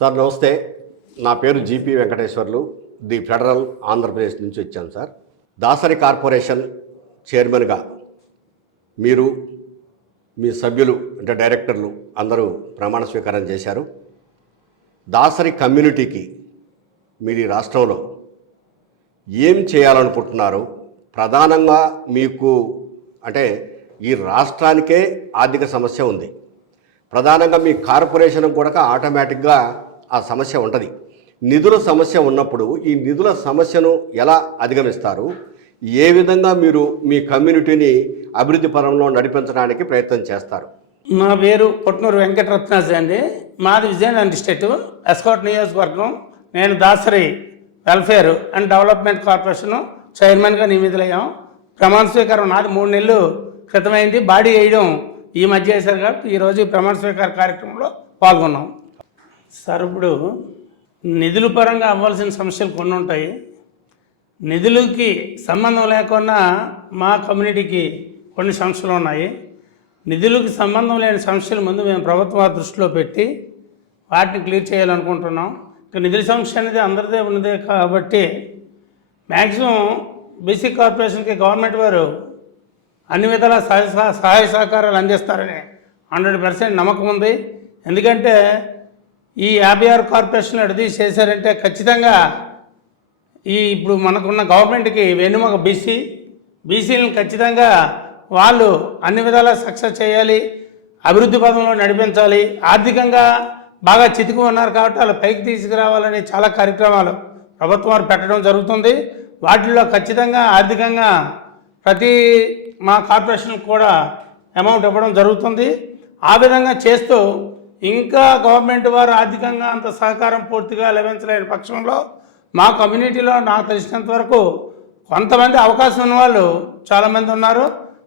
Sir నమస్తే. నా పేరు GP Venkateswarlu, the federal Andhra Pradesh నుంచి వచ్చాను సార్. దాసరి కార్పొరేషన్ చైర్మన్గా మీరు, మీ సభ్యులు అంటే డైరెక్టర్లు అందరూ ప్రమాణ స్వీకారం చేశారు. దాసరి కమ్యూనిటీకి మీరు ఈ రాష్ట్రంలో ఏం చేయాలనుకుంటున్నారు? ప్రధానంగా మీకు అంటే ఈ రాష్ట్రానికే ఆర్థిక సమస్య ఉంది. ప్రధానంగా మీ కార్పొరేషన్ కూడా ఆటోమేటిక్గా ఆ సమస్య ఉంటుంది. నిధుల సమస్య ఉన్నప్పుడు ఈ నిధుల సమస్యను ఎలా అధిగమిస్తారు? ఏ విధంగా మీరు మీ కమ్యూనిటీని అభివృద్ధి పరంలో నడిపించడానికి ప్రయత్నం చేస్తారు? నా పేరు పొట్నూరు వెంకటరత్నాజీ అండి. మాది విజయనగరం డిస్ట్రిక్ట్, ఎస్కోట్ నియోజకవర్గం. నేను Dasari welfare and development corporation చైర్మన్గా నియమితులయ్యాం. ప్రమాణ స్వీకారం నాది 3 నెలలు క్రితమైంది. బాడీ వేయడం ఈ మధ్య చేశారు కాబట్టి ఈరోజు ప్రమాణ స్వీకార కార్యక్రమంలో పాల్గొన్నాం. సార్, ఇప్పుడు నిధుల పరంగా అవ్వాల్సిన సమస్యలు కొన్ని ఉంటాయి. నిధులకి సంబంధం లేకుండా మా కమ్యూనిటీకి కొన్ని సమస్యలు ఉన్నాయి. నిధులకు సంబంధం లేని సమస్యల ముందు మేము ప్రభుత్వం దృష్టిలో పెట్టి వాటిని క్లియర్ చేయాలనుకుంటున్నాం. ఇక నిధుల సమస్య అనేది అందరిదే ఉన్నదే కాబట్టి మ్యాక్సిమం బీసీ కార్పొరేషన్కి గవర్నమెంట్ వారు అన్ని విధాల సహాయ సహకారాలు అందిస్తారని 100% నమ్మకం ఉంది. ఎందుకంటే ఈ 56 కార్పొరేషన్లు అడిగి చేశారంటే ఖచ్చితంగా ఇప్పుడు మనకున్న గవర్నమెంట్కి వెన్నుముక బీసీలను ఖచ్చితంగా వాళ్ళు అన్ని విధాలా సక్సెస్ చేయాలి, అభివృద్ధి పదంలో నడిపించాలి. ఆర్థికంగా బాగా చితికి ఉన్నారు కాబట్టి వాళ్ళు పైకి తీసుకురావాలని చాలా కార్యక్రమాలు ప్రభుత్వం వారు పెట్టడం జరుగుతుంది. వాటిల్లో ఖచ్చితంగా ఆర్థికంగా ప్రతి మా కార్పొరేషన్కి కూడా అమౌంట్ ఇవ్వడం జరుగుతుంది. ఆ విధంగా చేస్తూ ఇంకా గవర్నమెంట్ వారు ఆర్థికంగా అంత సహకారం పూర్తిగా లభించలేని పక్షంలో మా కమ్యూనిటీలో నాకు తెలిసినంత వరకు కొంతమంది అవకాశం ఉన్న వాళ్ళు చాలామంది ఉన్నారు.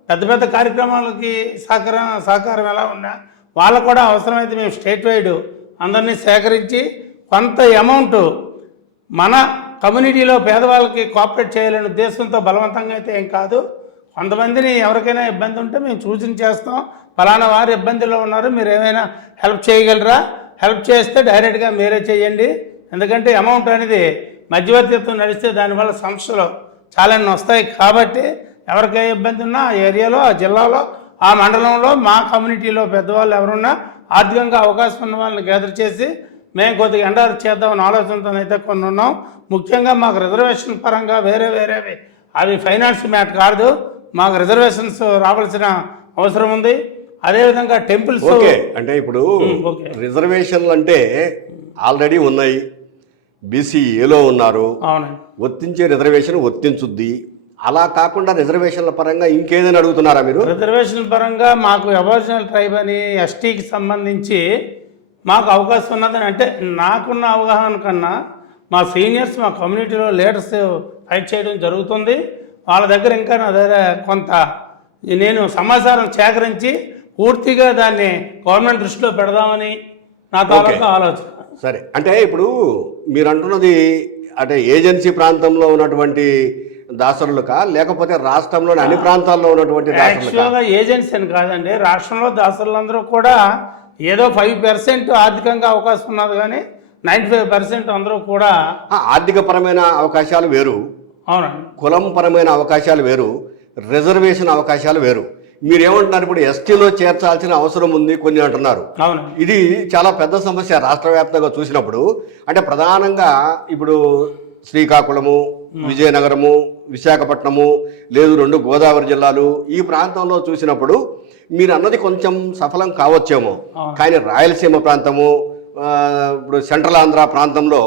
పెద్ద పెద్ద కార్యక్రమాలకి సహకారం ఎలా ఉన్నా వాళ్ళకు కూడా అవసరమైతే మేము స్టేట్ వైడ్ అందరినీ సేకరించి కొంత అమౌంట్ మన కమ్యూనిటీలో పేదవాళ్ళకి కోఆపరేట్ చేయాలనే ఉద్దేశంతో బలవంతంగా అయితే ఏం కాదు. కొంతమందిని ఎవరికైనా ఇబ్బంది ఉంటే మేము సూచన చేస్తాం, ఫలానా వారు ఇబ్బందిలో ఉన్నారు, మీరు ఏమైనా హెల్ప్ చేయగలరా? హెల్ప్ చేస్తే డైరెక్ట్గా మీరే చేయండి. ఎందుకంటే అమౌంట్ అనేది మధ్యవర్తిత్వం నడిస్తే దానివల్ల సమస్యలు చాలా వస్తాయి. కాబట్టి ఎవరికై ఇబ్బంది ఉన్నా ఆ ఏరియాలో, ఆ జిల్లాలో, ఆ మండలంలో మా కమ్యూనిటీలో పెద్దవాళ్ళు ఎవరున్నా ఆర్థికంగా అవకాశం ఉన్న వాళ్ళని గ్యాదర్ చేసి మేము కొద్దిగా ఎండారు చేద్దామని ఆలోచనతోనైతే కొన్ని ఉన్నాం. ముఖ్యంగా మాకు రిజర్వేషన్ పరంగా వేరేవి అవి ఫైనాన్స్ మ్యాటర్ కాదు, మాకు రిజర్వేషన్స్ రావాల్సిన అవసరం ఉంది. అదేవిధంగా టెంపుల్స్ అంటే ఇప్పుడు రిజర్వేషన్లు అంటే ఆల్రెడీ ఉన్నాయి, బీసీఏలో ఉన్నారు, వర్తించే రిజర్వేషన్ వర్తించుద్ది. అలా కాకుండా రిజర్వేషన్ల పరంగా ఇంకేదైనా అడుగుతున్నారా మీరు? రిజర్వేషన్ పరంగా మాకు అబారిజినల్ ట్రైబ్ అని ఎస్టీకి సంబంధించి మాకు అవకాశం ఉన్నదని అంటే నాకున్న అవగాహన కన్నా మా సీనియర్స్ మా కమ్యూనిటీలో లీడర్స్ ఫైట్ చేయడం జరుగుతుంది. వాళ్ళ దగ్గర ఇంకా నా దగ్గర కొంత నేను సమాచారం సేకరించి పూర్తిగా దాన్ని గవర్నమెంట్ దృష్టిలో పెడదామని నా తాలూకా ఆలోచన. సరే, అంటే ఇప్పుడు మీరు అంటున్నది అంటే ఏజెన్సీ ప్రాంతంలో ఉన్నటువంటి దాసరులకా లేకపోతే రాష్ట్రంలోని అన్ని ప్రాంతాల్లో ఉన్నటువంటి యాక్చువల్గా ఏజెన్సీ అని కాదండి, రాష్ట్రంలో దాసరులందరూ కూడా ఏదో 5% ఆర్థికంగా అవకాశం ఉన్నది, కానీ 95% అందరూ కూడా ఆర్థిక పరమైన అవకాశాలు వేరు, అవునండి, కులం పరమైన అవకాశాలు వేరు, రిజర్వేషన్ అవకాశాలు వేరు. మీరేమంటున్నారు? ఇప్పుడు ఎస్టీలో చేర్చాల్సిన అవసరం ఉంది కొన్ని అంటున్నారు. ఇది చాలా పెద్ద సమస్య రాష్ట్ర వ్యాప్తంగా చూసినప్పుడు. అంటే ప్రధానంగా ఇప్పుడు శ్రీకాకుళము, విజయనగరము, విశాఖపట్నము, లేదు 2 గోదావరి జిల్లాలు, ఈ ప్రాంతంలో చూసినప్పుడు మీరు అన్నది కొంచెం సఫలం కావచ్చేమో. కానీ రాయలసీమ ప్రాంతము, ఇప్పుడు సెంట్రల్ ఆంధ్ర ప్రాంతంలో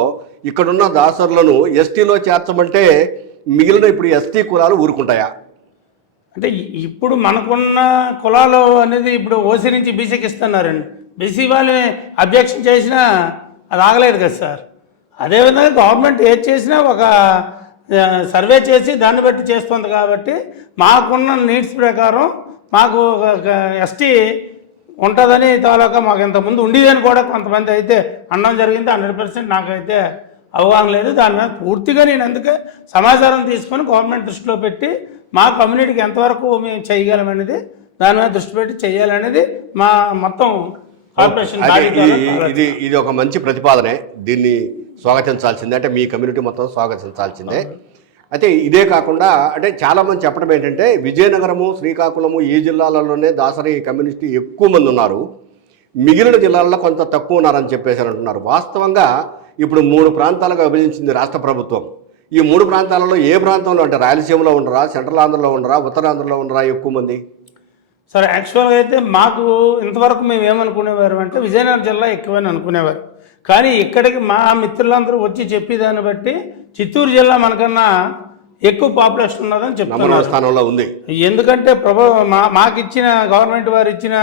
ఇక్కడున్న దాసరులను ఎస్టీలో చేర్చమంటే మిగిలిన ఇప్పుడు ఎస్టీ కులాలు ఊరుకుంటాయా? అంటే ఇప్పుడు మనకున్న కులాలు అనేది ఇప్పుడు ఓసీ నుంచి బీసీకి ఇస్తున్నారండి. బీసీ వాళ్ళు అబ్జెక్షన్ చేసినా అది ఆగలేదు కదా సార్. అదేవిధంగా గవర్నమెంట్ ఏది చేసినా ఒక సర్వే చేసి దాన్ని బట్టి చేస్తుంది. కాబట్టి మాకున్న నీడ్స్ ప్రకారం మాకు ఎస్టీ ఉంటుందని తాలూకా మాకు ఇంతకుముందు ఉండేదని కూడా కొంతమంది అయితే అనడం జరిగింది. 100% నాకైతే అవగాహన లేదు. దాని మీద పూర్తిగా నేను అందుకే సమాచారం తీసుకొని గవర్నమెంట్ దృష్టిలో పెట్టి మా కమ్యూనిటీకి ఎంతవరకు మేము చేయగలమనేది దాని మీద దృష్టి పెట్టి చేయాలనేది మా మొత్తం కార్పొరేషన్ అయితే బాడీ ద్వారా ఇది ఒక మంచి ప్రతిపాదనే. దీన్ని స్వాగతించాల్సిందే, అంటే మీ కమ్యూనిటీ మొత్తం స్వాగతించాల్సిందే. అయితే ఇదే కాకుండా అంటే చాలామంది చెప్పడం ఏంటంటే విజయనగరము, శ్రీకాకుళము ఈ జిల్లాలలోనే దాసరి కమ్యూనిటీ ఎక్కువ మంది ఉన్నారు, మిగిలిన జిల్లాల్లో కొంత తక్కువ ఉన్నారని చెప్పేసి అంటున్నారు. వాస్తవంగా ఇప్పుడు 3 ప్రాంతాలుగా విభజించింది రాష్ట్ర ప్రభుత్వం. ఈ 3 ప్రాంతాలలో ఏ ప్రాంతంలో, అంటే రాయలసీమలో ఉండరా, సెంట్రల్ ఆంధ్రలో ఉండరా, ఉత్తరాంధ్రలో ఉండరా ఎక్కువ మంది? సార్ యాక్చువల్గా అయితే మాకు ఇంతవరకు మేము ఏమనుకునేవారు అంటే విజయనగరం జిల్లా ఎక్కువని అనుకునేవారు. కానీ ఇక్కడికి మా మిత్రులందరూ వచ్చి చెప్పేదాన్ని బట్టి చిత్తూరు జిల్లా మనకన్నా ఎక్కువ పాపులేషన్ ఉన్నదని చెప్తున్నారు. స్థానంలో ఉంది. ఎందుకంటే మాకు ఇచ్చిన గవర్నమెంట్ వారు ఇచ్చిన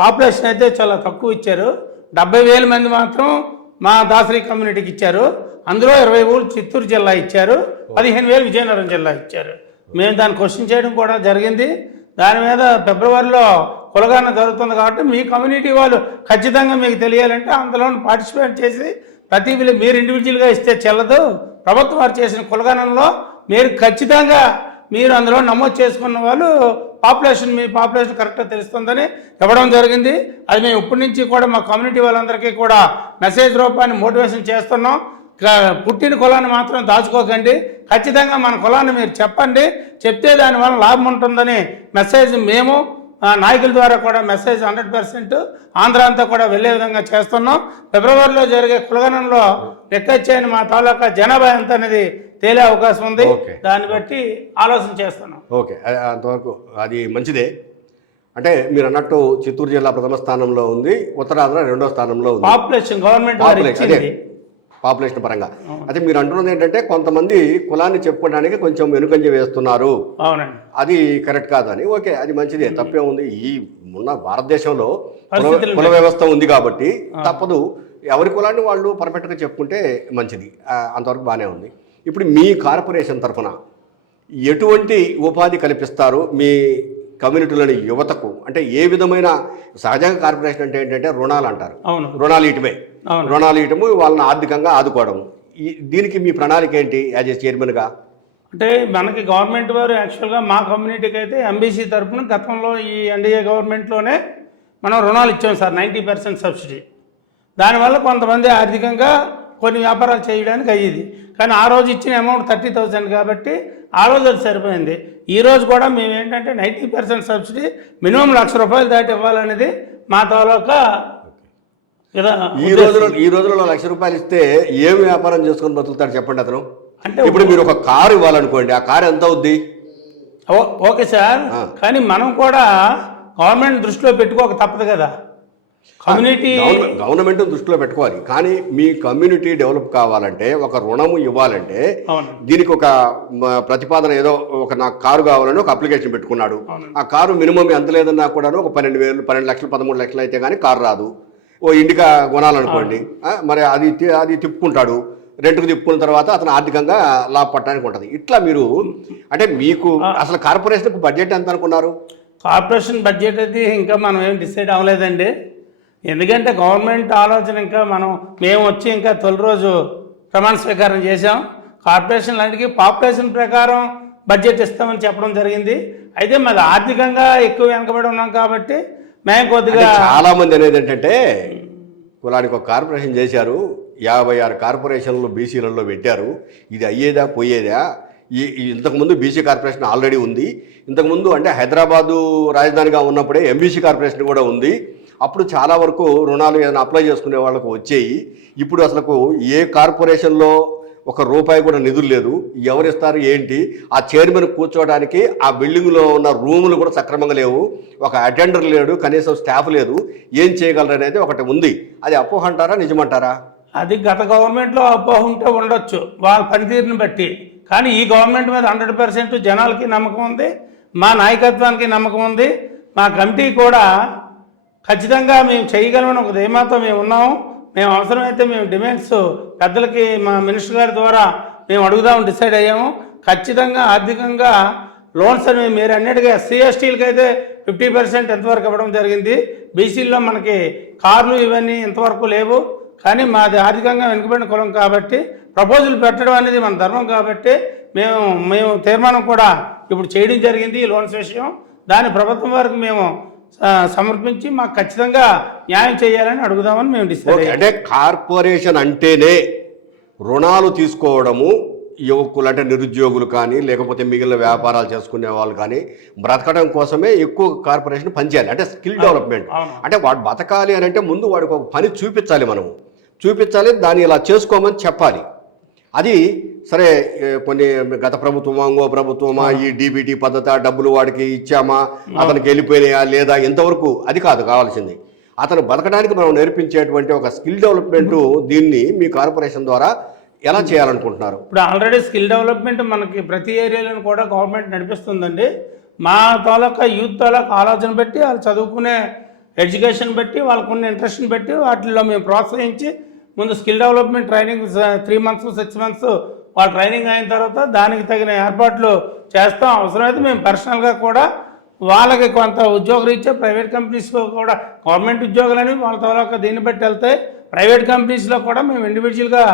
పాపులేషన్ అయితే చాలా తక్కువ ఇచ్చారు. 70,000 మంది మాత్రం మా దాసరి కమ్యూనిటీకి ఇచ్చారు. అందులో 20,000 చిత్తూరు జిల్లా ఇచ్చారు, 15,000 విజయనగరం జిల్లా ఇచ్చారు. మేము దాన్ని క్వశ్చన్ చేయడం కూడా జరిగింది. దాని మీద ఫిబ్రవరిలో కులగణన జరుగుతుంది కాబట్టి మీ కమ్యూనిటీ వాళ్ళు ఖచ్చితంగా మీకు తెలియాలంటే అందులో పార్టిసిపేట్ చేసి ప్రతి మీరు ఇండివిజువల్గా ఇస్తే చెల్లదు. ప్రభుత్వం వారు చేసిన కులగణనలో మీరు ఖచ్చితంగా మీరు అందులో నమోదు చేసుకున్న వాళ్ళు మీ పాపులేషన్ కరెక్ట్గా తెలుస్తుందని ఇవ్వడం జరిగింది. అది మేము ఇప్పటి నుంచి కూడా మా కమ్యూనిటీ వాళ్ళందరికీ కూడా మెసేజ్ రూపాన్ని మోటివేషన్ చేస్తున్నాం. పుట్టిన కులాన్ని మాత్రం దాచుకోకండి, ఖచ్చితంగా మన కులాన్ని మీరు చెప్పండి, చెప్తే దానివల్ల లాభం ఉంటుందని మెసేజ్ మేము నాయకుల ద్వారా కూడా మెసేజ్ 100% ఆంధ్ర అంతా కూడా వెళ్ళే విధంగా చేస్తున్నాం. ఫిబ్రవరిలో జరిగే కులగణనలో లెక్కొచ్చేయని మా తాలూకా జనాభా ఎంత అనేది తేలే అవకాశం ఉంది. దాన్ని బట్టి ఆలోచన చేస్తున్నాం. ఓకే, అంతవరకు అది మంచిదే. అంటే మీరు అన్నట్టు చిత్తూరు జిల్లా ప్రథమ స్థానంలో ఉంది, ఉత్తరాంధ్ర 2వ స్థానంలో ఉంది పాపులేషన్ గవర్నమెంట్ పాపులేషన్ పరంగా. అయితే మీరు అంటున్నది ఏంటంటే కొంతమంది కులాన్ని చెప్పుకోవడానికి కొంచెం వెనుకంజ వేస్తున్నారు. అవునండి, అది కరెక్ట్ కాదని. ఓకే, అది మంచిదే, తప్పే ఉంది. ఈ ఉన్న భారతదేశంలో కుల వ్యవస్థ ఉంది కాబట్టి తప్పదు, ఎవరి కులాన్ని వాళ్ళు పర్ఫెక్ట్గా చెప్పుకుంటే మంచిది. అంతవరకు బాగానే ఉంది. ఇప్పుడు మీ కార్పొరేషన్ తరఫున ఎటువంటి ఉపాధి కల్పిస్తారు మీ కమ్యూనిటీలోని యువతకు? అంటే ఏ విధమైన, సహజంగా కార్పొరేషన్ అంటే ఏంటంటే రుణాలు అంటారు, రుణాలు ఇటువే, రుణాలు ఇటము, వాళ్ళని ఆర్థికంగా ఆదుకోవడం. దీనికి మీ ప్రణాళిక ఏంటి యాజ్ ఏ చైర్మన్గా? అంటే మనకి గవర్నమెంట్ వారు యాక్చువల్గా మా కమ్యూనిటీకి అయితే ఎంబీసీ తరఫున గతంలో ఈ ఎన్డీఏ గవర్నమెంట్లోనే మనం రుణాలు ఇచ్చాం సార్, 90% సబ్సిడీ. దానివల్ల కొంతమంది ఆర్థికంగా కొన్ని వ్యాపారాలు చేయడానికి అయ్యేది. కానీ ఆ రోజు ఇచ్చిన అమౌంట్ 30,000 కాబట్టి ఆ రోజు అది సరిపోయింది. ఈ రోజు కూడా మేము ఏంటంటే 90% సబ్సిడీ, మినిమం ₹1,00,000 దాటి ఇవ్వాలనేది మా తాలూకా. ఈ రోజుల్లో ₹1,00,000 ఇస్తే ఏమి వ్యాపారం చేసుకొని బతుకుతాడు చెప్పండి అతను? అంటే ఇప్పుడు మీరు ఒక కారు ఇవ్వాలనుకోండి, ఆ కారు ఎంత అవుద్ది? ఓకే సార్, కానీ మనం కూడా గవర్నమెంట్ దృష్టిలో పెట్టుకోక తప్పదు కదా. కమ్యూనిటీ గవర్నమెంట్ దృష్టిలో పెట్టుకోవాలి. కానీ మీ కమ్యూనిటీ డెవలప్ కావాలంటే, ఒక రుణము ఇవ్వాలంటే దీనికి ఒక ప్రతిపాదన, ఏదో ఒక నాకు కారు కావాలని ఒక అప్లికేషన్ పెట్టుకున్నాడు. ఆ కారు మినిమం ఎంత లేదన్నా కూడా ఒక 12,000, 12 లక్షలు, 13 లక్షలు అయితే కానీ కారు రాదు. ఓ ఇండికా కొనాలనుకోండి, మరి అది తిప్పుకుంటాడు. రెంట్కు తిప్పుకున్న తర్వాత అతను ఆర్థికంగా లాభపడటానికి ఉంటుంది. ఇట్లా మీరు అంటే మీకు అసలు కార్పొరేషన్కి బడ్జెట్ ఎంత అనుకున్నారు? కార్పొరేషన్ బడ్జెట్ అయితే ఇంకా మనం ఏం డిసైడ్ అవ్వలేదండి. ఎందుకంటే గవర్నమెంట్ ఆలోచన ఇంకా మేము వచ్చి ఇంకా తొలి రోజు ప్రమాణ స్వీకారం చేసాం. కార్పొరేషన్ లాంటికి పాపులేషన్ ప్రకారం బడ్జెట్ ఇస్తామని చెప్పడం జరిగింది. అయితే మాది ఆర్థికంగా ఎక్కువ వెనకబడి ఉన్నాం కాబట్టి మేము కొద్దిగా, చాలా మంది అనేది ఏంటంటే కులానికి ఒక కార్పొరేషన్ చేశారు, 56 కార్పొరేషన్లు బీసీలలో పెట్టారు, ఇది అయ్యేదా పోయేదా? ఇంతకుముందు బీసీ కార్పొరేషన్ ఆల్రెడీ ఉంది. ఇంతకుముందు అంటే హైదరాబాదు రాజధానిగా ఉన్నప్పుడే ఎంబీసీ కార్పొరేషన్ కూడా ఉంది. అప్పుడు చాలా వరకు రుణాలు ఏదైనా అప్లై చేసుకునే వాళ్ళకు వచ్చేయి. ఇప్పుడు అసలు ఏ కార్పొరేషన్లో ₹1 కూడా నిధులు లేదు. ఎవరిస్తారు ఏంటి? ఆ చైర్మన్ కూర్చోవడానికి ఆ బిల్డింగ్లో ఉన్న రూములు కూడా సక్రమంగా లేవు, ఒక అటెండర్ లేడు, కనీసం స్టాఫ్ లేదు. ఏం చేయగలరు అనేది ఒకటి ఉంది. అది అపోహ అంటారా, నిజమంటారా? అది గత గవర్నమెంట్లో అపోహ ఉంటే ఉండొచ్చు వాళ్ళ పనితీరుని బట్టి. కానీ ఈ గవర్నమెంట్ మీద 100% జనాలకి నమ్మకం ఉంది, మా నాయకత్వానికి నమ్మకం ఉంది. మా కమిటీ కూడా ఖచ్చితంగా మేము చేయగలమని ఒక ధీమాతో మేము ఉన్నాము. మేము అవసరమైతే మేము డిమాండ్స్ పెద్దలకి మా మినిస్టర్ గారి ద్వారా మేము అడుగుదామని డిసైడ్ అయ్యాము. ఖచ్చితంగా ఆర్థికంగా లోన్స్ అనేవి మీరు అన్నిటిగా ఎస్సీ ఎస్టీలకి అయితే 50% ఎంతవరకు ఇవ్వడం జరిగింది. బీసీల్లో మనకి కార్లు ఇవన్నీ ఇంతవరకు లేవు. కానీ మాది ఆర్థికంగా వెనుకబడిన కులం కాబట్టి ప్రపోజల్ పెట్టడం అనేది మన ధర్మం కాబట్టి మేము తీర్మానం కూడా ఇప్పుడు చేయడం జరిగింది. ఈ లోన్స్ విషయం దాని ప్రభుత్వం వరకు మేము సమర్పించి మాకు ఖచ్చితంగా న్యాయం చేయాలని అడుగుదామని మేము డిసైడ్ ఓకే, అంటే కార్పొరేషన్ అంటేనే రుణాలు తీసుకోవడము యువకులు అంటే నిరుద్యోగులు కానీ లేకపోతే మిగిలిన వ్యాపారాలు చేసుకునే వాళ్ళు కానీ బ్రతకడం కోసమే ఎక్కువ కార్పొరేషన్ పనిచేయాలి. అంటే స్కిల్ డెవలప్మెంట్, అంటే వాడు బతకాలి అని అంటే ముందు వాడికి ఒక పని చూపించాలి, మనము చూపించాలి, దాన్ని ఇలా చేసుకోమని చెప్పాలి. అది సరే, కొన్ని గత ప్రభుత్వమా ఇంకో ప్రభుత్వమా ఈ డీబీటీ పద్ధతి డబ్బులు వాడికి ఇచ్చామా, అతనికి వెళ్ళిపోయినాయా లేదా, ఇంతవరకు అది కాదు కావాల్సింది. అతను బతకడానికి మనం నేర్పించేటువంటి ఒక స్కిల్ డెవలప్మెంట్, దీన్ని మీ కార్పొరేషన్ ద్వారా ఎలా చేయాలనుకుంటున్నారు? ఇప్పుడు ఆల్రెడీ స్కిల్ డెవలప్మెంట్ మనకి ప్రతి ఏరియాలో కూడా గవర్నమెంట్ నడిపిస్తుందండి. మా తాలూకా యూత్ తాలూకా ఆలోచన బట్టి, వాళ్ళు చదువుకునే ఎడ్యుకేషన్ బట్టి, వాళ్ళకున్న ఇంట్రెస్ట్ని బట్టి వాటిల్లో మేము ప్రోత్సహించి ముందు skill development training 3 months 6 months వాళ్ళ ట్రైనింగ్ అయిన తర్వాత దానికి తగిన ఏర్పాట్లు చేస్తాం. అవసరమైతే మేము పర్సనల్గా కూడా వాళ్ళకి కొంత ఉద్యోగరీత్యా ప్రైవేట్ కంపెనీస్లో కూడా, గవర్నమెంట్ ఉద్యోగులని వాళ్ళ తాలూకా దీన్ని బట్టి వెళ్తాయి, ప్రైవేట్ కంపెనీస్లో కూడా మేము ఇండివిజువల్గా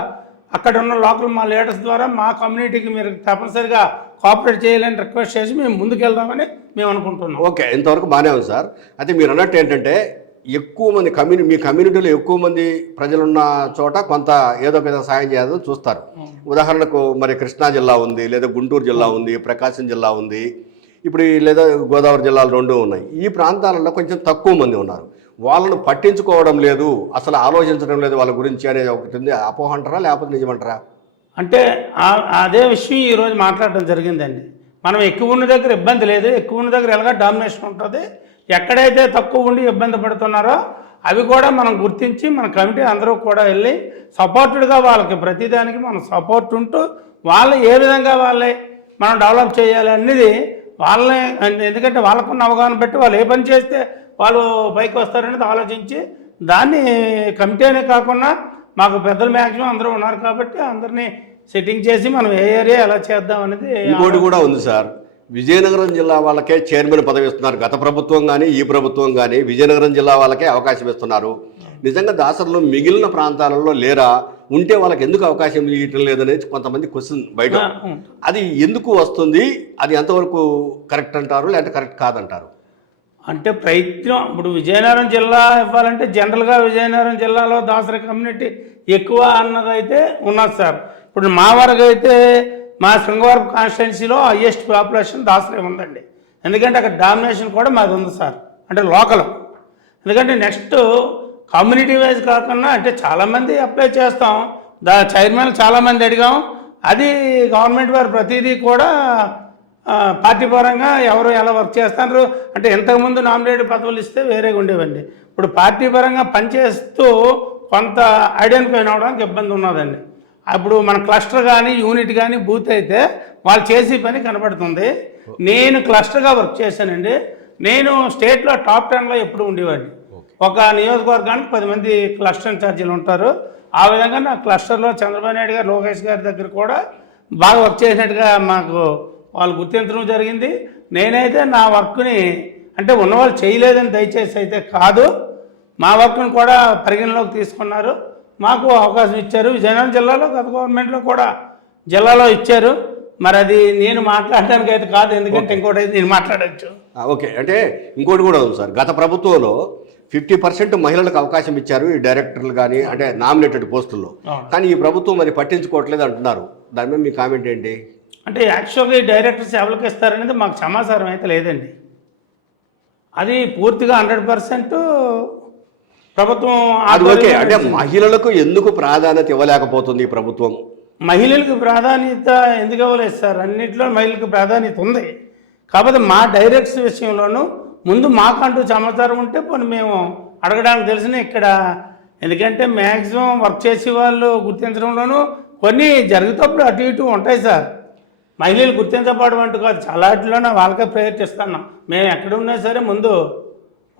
అక్కడ ఉన్న లోకల్ మా లీడర్స్ ద్వారా మా కమ్యూనిటీకి మీరు తప్పనిసరిగా కోఆపరేట్ చేయాలని రిక్వెస్ట్ చేసి మేము ముందుకెళ్దామని మేము అనుకుంటున్నాం. ఓకే, ఇంతవరకు బాగానే ఉంది సార్. అయితే మీరు అన్నట్టు ఏంటంటే ఎక్కువ మంది మీ కమ్యూనిటీలో ఎక్కువ మంది ప్రజలున్న చోట కొంత ఏదో ఒక సాయం చేయాలని చూస్తారు. ఉదాహరణకు మరి కృష్ణా జిల్లా ఉంది, లేదా గుంటూరు జిల్లా ఉంది, ప్రకాశం జిల్లా ఉంది, ఇప్పుడు లేదా గోదావరి జిల్లాలు 2 ఉన్నాయి. ఈ ప్రాంతాలలో కొంచెం తక్కువ మంది ఉన్నారు, వాళ్ళను పట్టించుకోవడం లేదు, అసలు ఆలోచించడం లేదు వాళ్ళ గురించి అనేది ఒకటి ఉంది. అపోహ అంటారా లేకపోతే నిజమంటారా? అంటే అదే విషయం ఈరోజు మాట్లాడడం జరిగిందండి. మనం ఎక్కువ ఉన్న దగ్గర ఇబ్బంది లేదు, ఎక్కువ ఉన్న దగ్గర ఎలాగ డామినేషన్ ఉంటుంది. ఎక్కడైతే తక్కువ ఉండి ఇబ్బంది పడుతున్నారో అవి కూడా మనం గుర్తించి మన కమిటీ అందరూ కూడా వెళ్ళి సపోర్టెడ్గా వాళ్ళకి ప్రతిదానికి మనం సపోర్ట్ ఉంటూ వాళ్ళు ఏ విధంగా వాళ్ళే మనం డెవలప్ చేయాలి అనేది వాళ్ళని, ఎందుకంటే వాళ్ళకున్న అవగాహన బట్టి వాళ్ళు ఏ పని చేస్తే వాళ్ళు పైకి వస్తారనేది ఆలోచించి దాన్ని కమిటీ అనే కాకుండా మాకు పెద్దలు మ్యాక్సిమం అందరూ ఉన్నారు కాబట్టి అందరినీ సెట్టింగ్ చేసి మనం ఏ ఏరియా ఎలా చేద్దాం అనేది. ఇంకోటి కూడా ఉంది సార్, విజయనగరం జిల్లా వాళ్ళకే చైర్మన్ పదవి ఇస్తున్నారు. గత ప్రభుత్వం కానీ ఈ ప్రభుత్వం కానీ విజయనగరం జిల్లా వాళ్ళకే అవకాశం ఇస్తున్నారు. నిజంగా దాసరులు మిగిలిన ప్రాంతాలలో లేరా, ఉంటే వాళ్ళకి ఎందుకు అవకాశం ఇవ్వటం లేదనేది కొంతమంది క్వశ్చన్ బయట. అది ఎందుకు వస్తుంది, అది ఎంతవరకు కరెక్ట్ అంటారు లేదంటే కరెక్ట్ కాదంటారు? అంటే ప్రయత్నం, ఇప్పుడు విజయనగరం జిల్లా ఇవ్వాలంటే జనరల్గా విజయనగరం జిల్లాలో దాసరి కమ్యూనిటీ ఎక్కువ అన్నదైతే ఉన్నది సార్. ఇప్పుడు మా వరకు అయితే మా శృంగవరం కాన్స్టిట్యున్సీలో హైయెస్ట్ పాపులేషన్ దాసరే ఉందండి. ఎందుకంటే అక్కడ డామినేషన్ కూడా మాది ఉంది సార్, అంటే లోకల్. ఎందుకంటే నెక్స్ట్ కమ్యూనిటీ వైజ్ కాకుండా అంటే చాలామంది అప్లై చేస్తాం, చైర్మన్ చాలామంది అడిగాం. అది గవర్నమెంట్ వారు ప్రతిదీ కూడా పార్టీ పరంగా ఎవరు ఎలా వర్క్ చేస్తారు అంటే ఇంతకుముందు నామినేటెడ్ పదవులు ఇస్తే వేరేగా ఉండేవండి. ఇప్పుడు పార్టీ పరంగా పనిచేస్తూ కొంత ఐడెంటిఫై అవడానికి ఇబ్బంది ఉన్నదండి. అప్పుడు మన క్లస్టర్ కానీ యూనిట్ కానీ బూత్ అయితే వాళ్ళు చేసే పని కనబడుతుంది. నేను క్లస్టర్గా వర్క్ చేశానండి. నేను స్టేట్లో టాప్ 10లో ఎప్పుడు ఉండేవాడిని. ఒక నియోజకవర్గానికి 10 మంది క్లస్టర్ ఇన్ఛార్జీలు ఉంటారు. ఆ విధంగా నా క్లస్టర్లో చంద్రబాబు నాయుడు గారు, లోకేష్ గారి దగ్గర కూడా బాగా వర్క్ చేసినట్టుగా మాకు వాళ్ళు గుర్తించడం జరిగింది. నేనైతే నా వర్క్ని అంటే ఉన్నవాళ్ళు చేయలేదని దయచేసి అయితే కాదు, మా వర్క్ని కూడా పరిగణలోకి తీసుకున్నారు, మాకు అవకాశం ఇచ్చారు. విజయనగరం జిల్లాలో గత గవర్నమెంట్లో కూడా జిల్లాలో ఇచ్చారు. మరి అది నేను మాట్లాడడానికి అయితే కాదు, ఎందుకంటే ఇంకోటి అయితే నేను మాట్లాడచ్చు. ఓకే, అంటే ఇంకోటి కూడా ఉంది సార్, గత ప్రభుత్వంలో 50% మహిళలకు అవకాశం ఇచ్చారు ఈ డైరెక్టర్లు కానీ అంటే నామినేటెడ్ పోస్టుల్లో. కానీ ఈ ప్రభుత్వం మరి పట్టించుకోవట్లేదు అంటున్నారు, దాని మీద మీ కామెంట్ ఏంటి? అంటే యాక్చువల్గా ఈ డైరెక్టర్స్ ఎవరికి ఇస్తారనేది మాకు సమాచారం అయితే లేదండి. అది పూర్తిగా 100% ప్రభుత్వం. ఓకే, అంటే మహిళలకు ఎందుకు ప్రాధాన్యత ఇవ్వలేకపోతుంది ఈ ప్రభుత్వం? మహిళలకు ప్రాధాన్యత ఎందుకు ఇవ్వలేదు సార్, అన్నింటిలో మహిళలకు ప్రాధాన్యత ఉంది. కాకపోతే మా డైరెక్ట్స్ విషయంలోనూ ముందు మాకంటూ సమాచారం ఉంటే పోనీ మేము అడగడానికి తెలిసిన ఇక్కడ, ఎందుకంటే మ్యాక్సిమం వర్క్ చేసే వాళ్ళు గుర్తించడంలోనూ కొన్ని జరుగుతప్పుడు అటు ఇటు ఉంటాయి సార్. మహిళలు గుర్తించబడడం అంటూ కాదు, చాలా వాటిలోనే వాళ్ళకే ప్రయారిటీ ఇస్తున్నాం. మేము ఎక్కడ ఉన్నా సరే ముందు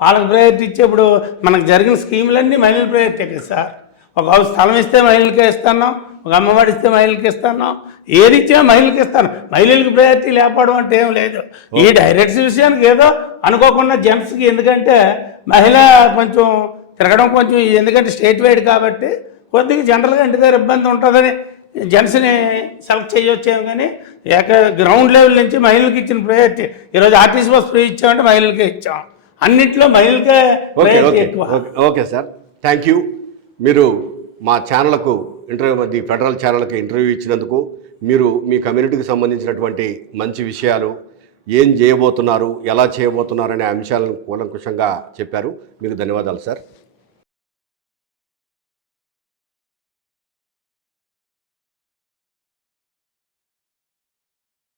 వాళ్ళకి ప్రయారిటీ ఇచ్చేప్పుడు మనకు జరిగిన స్కీములన్నీ మహిళలు ప్రయారిటీ కదా సార్. ఒక స్థలం ఇస్తే మహిళలకే ఇస్తున్నాం, ఒక అమ్మఒడి ఇస్తే మహిళలకి ఇస్తున్నాం, ఏది ఇచ్చినా మహిళలకి ఇస్తాను. మహిళలకు ప్రయారిటీ లేకపోవడం అంటే ఏం లేదు. ఈ డైరెక్ట్స్ విషయానికి ఏదో అనుకోకుండా జెంట్స్కి, ఎందుకంటే మహిళ కొంచెం తిరగడం కొంచెం, ఎందుకంటే స్టేట్ వైడ్ కాబట్టి కొద్దిగా జనరల్గా ఇంటి దగ్గర ఇబ్బంది ఉంటుందని జెంట్స్ని సెలెక్ట్ చేయొచ్చేమో. కానీ గ్రౌండ్ లెవెల్ నుంచి మహిళలకు ఇచ్చిన ప్రయారిటీ, ఈరోజు ఆర్టీసీ బస్ ఫ్రీ ఇచ్చామంటే మహిళలకే ఇచ్చాం. అన్నిట్లో మహిళలకే ఓకే ప్రయారిటీ ఓకే ఎక్కువ. Okay okay sir, thank you. మీరు మా ఛానల్కు ఇంటర్వ్యూ, ది ఫెడరల్ ఛానల్కి ఇంటర్వ్యూ ఇచ్చినందుకు, మీరు మీ కమ్యూనిటీకి సంబంధించినటువంటి మంచి విషయాలు, ఏం చేయబోతున్నారు, ఎలా చేయబోతున్నారు అనే అంశాలను కూలంకుషంగా చెప్పారు. మీకు ధన్యవాదాలు సార్.